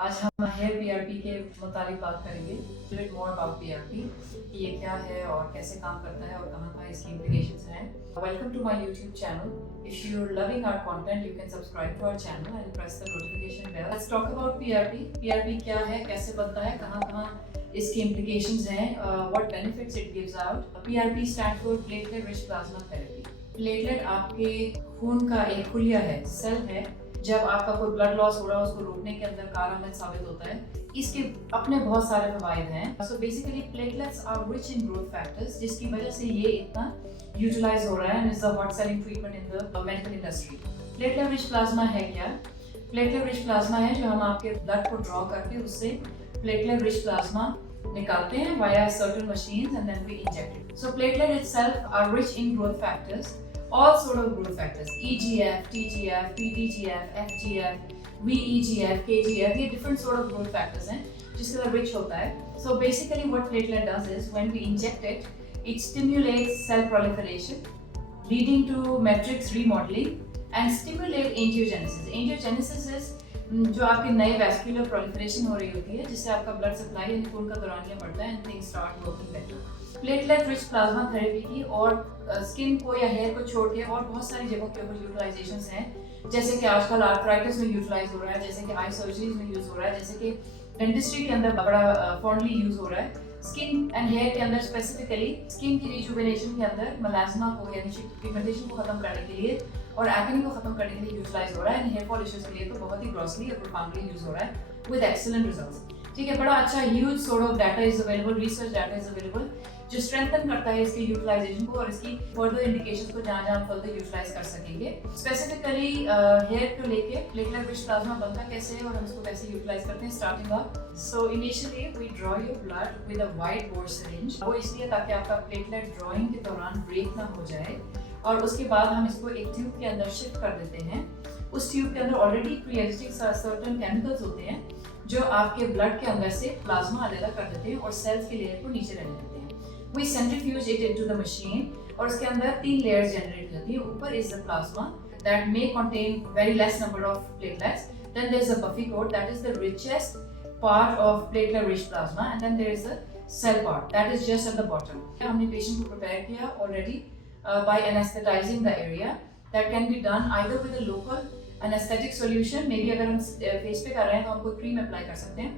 आज हम hair PRP के मुताबिक बात करेंगे लिटिल मोर अबाउट पीआरपी कि ये क्या है और कैसे काम करता है और कहाँ इसकी implications हैं. Welcome to my YouTube channel. If you're loving our content, you can subscribe to our channel and press the notification bell. Let's talk about PRP. PRP क्या है, कैसे बनता है, कहाँ इसकी implications हैं, what benefits it gives out. PRP stands for platelet rich plasma therapy. Platelet आपके खून का एक खुलिया है, सेल है. जब आपका कोई ब्लड लॉस हो रहा है उसको रोकने के अंदर कारगर साबित होता है. इसके अपने बहुत सारे फवाइद हैं. So basically platelets are rich in growth factors, जिसकी वजह से ये इतना यूटिलाइज हो रहा है and is the hot selling treatment in the medical industry. Platelet rich plasma है क्या? प्लेटलेट रिच प्लाज्मा है जो हम आपके ब्लड को ड्रॉ करके उससे प्लेटलेट रिच प्लाज्मा निकालते हैं via certain machines and then we inject it. So platelet itself are rich in growth factors, all sort of growth factors, EGF, TGF, PTGF, FGF, VEGF, KGF, ये different sort of growth factors हैं जिसके अंदर rich होता है. So basically what platelet does is when we inject it, it stimulates cell proliferation, leading to matrix remodeling and stimulate angiogenesis. Angiogenesis is जो आपके नए vascular proliferation हो रही होती है जिससे आपका ब्लड सप्लाई यानी खून का दौरानिया बढ़ता है and things start working better. Platelet rich plasma therapy की और स्किन को या हेयर को छोड़ के और बहुत सारी जगहों के ऊपर यूटिलाइजेशंस हैं. जैसे कि आजकल आर्थराइटिस में यूटिलाइज हो रहा है, जैसे कि आई सर्जरीज में यूज हो रहा है, जैसे कि डेंटिस्ट्री के अंदर बड़ा फॉन्डली यूज हो रहा है. स्किन एंड हेयर के अंदर स्पेसिफिकली स्किन की रिजुवेनेशन के अंदर मेलास्मा को यानी पिगमेंटेशन को खत्म करने के लिए और एक्ने को खत्म करने के लिए यूटिलाइज हो रहा है. एंड हेयर फॉल इश्यूज के लिए तो बहुत ही ग्रॉसली और प्रोफाउंडली यूज हो रहा है विद एक्सीलेंट रिजल्ट्स. ठीक है, बड़ा अच्छा huge sort of data is available, research data is available जो स्ट्रेंथन करता है इसके यूटिलाइजेशन को और इसकी फर्दर इंडिकेशंस को जहाँ जहाँ फर्दर यूटिलाइज कर सकेंगे. स्पेसिफिकली हेयर को लेके प्लेटलेट रिच प्लाज्मा बनता कैसे है और हम इसको कैसे यूटिलाइज करते हैं. Starting off so initially we draw your blood with a wide bore syringe. वो इसलिए ताकि आपका प्लेटलेट ड्रॉइंग के दौरान ब्रेक ना हो जाए और उसके बाद हम इसको एक ट्यूब के अंदर शिफ्ट कर देते हैं. उस ट्यूब के अंदर already pre existing certain chemicals होते हैं जो आपके ब्लड के अंदर से प्लाज्मा अलग कर देते हैं और सेल्स की लेयर को नीचे रहने देते हैं. We centrifuge it into the machine और उसके अंदर 3 लेयर्स जनरेट होती हैं. ऊपर is the plasma that may contain very less number of platelets. Then there is a buffy coat that is the richest part of platelet rich plasma and then there is the cell part that is just at the bottom. हमने patient को prepare किया already by anesthetizing the area. That can be done either with a local anesthetic solution. Maybe अगर हम face पे कर रहे हैं तो हम कोई क्रीम अप्लाई कर सकते हैं,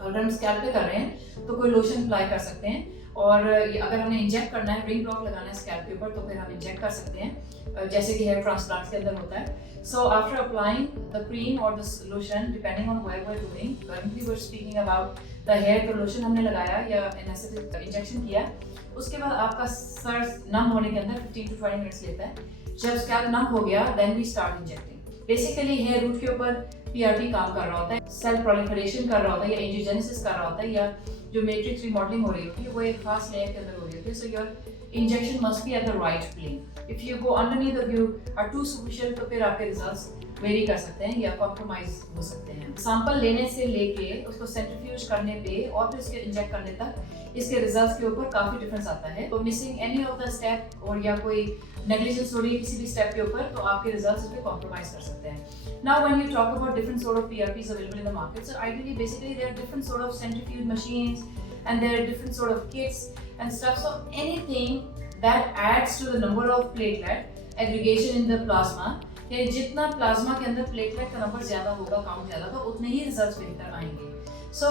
अगर हम स्कैल्प पे कर रहे हैं तो कोई लोशन अप्लाई कर सकते हैं, और अगर हमने इंजेक्ट करना है, रिंग ब्लॉक लगाना है स्कैल्प के ऊपर तो फिर हम इंजेक्ट कर सकते हैं जैसे कि हेयर ट्रांसप्लांट के अंदर होता है. So after applying the cream or the lotion depending on where we're doing, currently we're speaking about the hair पे लोशन हमने लगाया या एनेस्थेटिक इंजेक्शन किया. उसके बाद आपका सर नम होने के अंदर 15 to 20 मिनट्स लेता है. जब स्कैल्प नम हो गया then we start injecting. Basically hair root के ऊपर पीआरपी काम कर रहा होता है, सेल प्रोलिफरेशन कर रहा होता है या एंजियोजेनेसिस कर रहा होता है या जो मैट्रिक्स रिमॉडलिंग हो रही होती है वो एक खास लेयर के अंदर हो रही होती है. So your injection must be at the right plane. If you go underneath the view are too superficial तो फिर आपके रिजल्ट्स वेरी कर सकते हैं या कॉम्प्रोमाइज हो सकते हैं. सैंपल लेने से लेके उसको सेंट्रीफ्यूज करने पे और फिर उसके इंजेक्ट करने तक इसके रिजल्ट्स के ऊपर काफी डिफरेंस आता है. तो missing any of the step और या कोई नेग्लिजेंस हो रही है किसी भी स्टेप के ऊपर तो आपके रिजल्ट्स पे कॉम्प्रोमाइज कर सकते हैं. Now when you talk about different sort of PRPs available in the market, so ideally basically there are different sort of centrifuge machines and there are different sort of kits and stuff. So anything that adds to the number of platelet aggregation in the plasma, यानी जितना plasma के अंदर platelet का number ज्यादा होगा, count ज्यादा होगा, उतने ही रिजल्ट्स बेहतर आएंगे. सो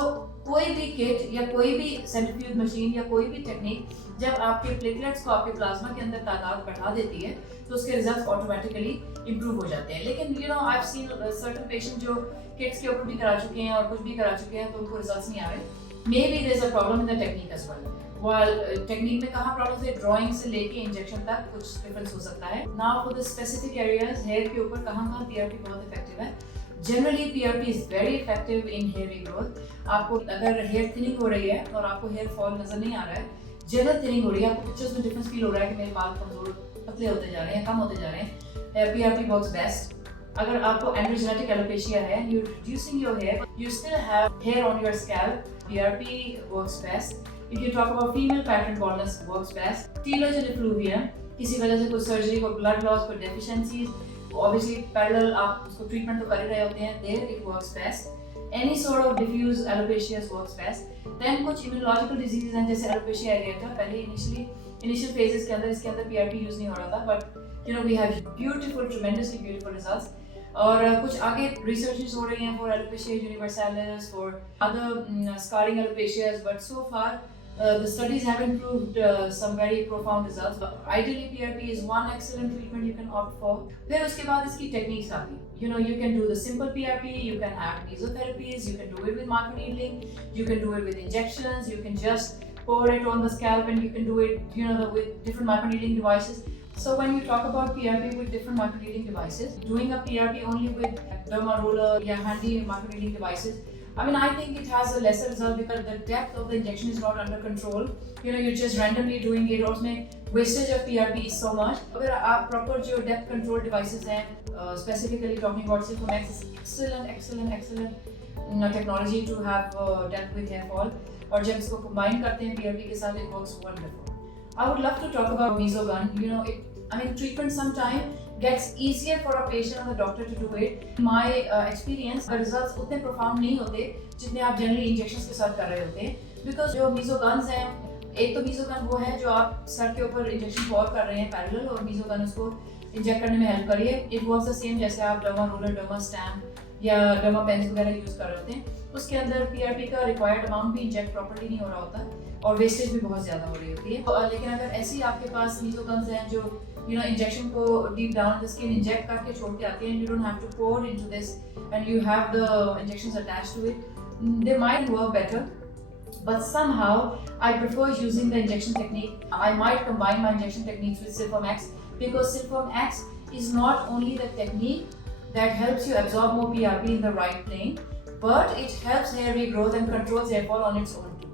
कोई भी किट या कोई भी सेंट्रीफ्यूज मशीन या कोई भी टेक्निक जब आपके प्लेटलेट्स को आपके प्लाज्मा के अंदर तादाद बढ़ा देती है तो उसके रिजल्ट्स ऑटोमेटिकली इंप्रूव हो जाते हैं. लेकिन you know I have seen certain patient जो किट्स के ऊपर भी करा चुके हैं और कुछ भी करा चुके हैं तो उनको रिजल्ट्स नहीं आ रहे. Maybe there is a problem in the technique as well. Technique में कहाँ प्रॉब्लम है, ड्राइंग से लेके इंजेक्शन तक कुछ डिफरेंस हो सकता है. Now for the specific areas hair के ऊपर कहाँ पीआरपी बहुत इफेक्टिव है. Generally PRP is very effective in hair regrowth. आपको अगर हेयर थिनिंग हो रही है और आपको हेयर फॉल नजर नहीं आ रहा है, जनरल थिनिंग हो रही है, आपको पिक्चर्स में डिफरेंस फील हो रहा है कि मेरे बाल कमजोर पतले होते जा रहे हैं, कम होते जा रहे हैं, पीआरपी वर्क्स बेस्ट. अगर आपको एंड्रोजेनेटिक एलोपेशिया है, you reducing your hair, you still have hair on your scalp, PRP works best. If you talk about female pattern baldness works best. Telogen effluvium, किसी वजह से कोई सर्जरी, कोई blood loss, कोई deficiencies, obviously parallel आप उसको treatment तो कर ही रहे होते हैं, there it works best. any sort of diffuse alopecia works best. Then कुछ immunological diseases हैं जैसे alopecia areata, पहले initial phases के अंदर इसके अंदर PRP यूज नहीं हो रहा था, but you know we have tremendously beautiful results. और कुछ आगे researches हो रही हैं for alopecia universalis, for other scarring alopecias, but so far the studies haven't proved some very profound results. But ideally PRP is one excellent treatment you can opt for. फिर उसके बाद इसकी techniques आती हैं. You know, you can do the simple PRP, you can add mesotherapies, you can do it with microneedling, you can do it with injections, you can just pour it on the scalp, and you can do it, you know, with different microneedling devices. So when you talk about PRP with different microneedling devices, doing a PRP only with derma roller or handy microneedling devices, I mean, I think it has a lesser result because the depth of the injection is not under control. You know, you're just randomly doing it, और उसमें wastage of PRP is so much. अगर आप proper जो depth control devices हैं, specifically talking about Silfomax, is excellent technology to have depth with hair fall. और जब इसको combine करते हैं PRP के साथ, it works wonderful. I would love to talk about Mesogun. You know, treatment sometimes gets easier for a patient and the doctor to do it. In my experience, the results उतने profound नहीं होते जितने आप generally injections के साथ कर रहे होते हैं. Because जो Mesoguns हैं, एक तो Mesogun वो है जो आप सर के ऊपर injection pour कर रहे हैं parallel, और Mesogun उसको inject करने में help करिए. It works the same जैसे आप derma roller, derma stamp या derma pens वगैरह यूज कर रहे होते हैं. उसके अंदर PRP का required amount भी inject properly नहीं हो रहा होता और वेस्टेज भी बहुत ज़्यादा हो रही होती है. लेकिन अगर ऐसे ही आपके पास Mesoguns हैं जो इंजेक्शन को deep down the skin inject करके छोड़ के आते हैं, you don't have to pour into this and you have the injections attached to it, they might work better. But somehow I prefer using the injection technique. I might combine my injection techniques with Silfomax because Silfomax is not only the technique that helps you absorb more PRP in the right plane, but it helps hair regrowth and controls hair fall on its own too.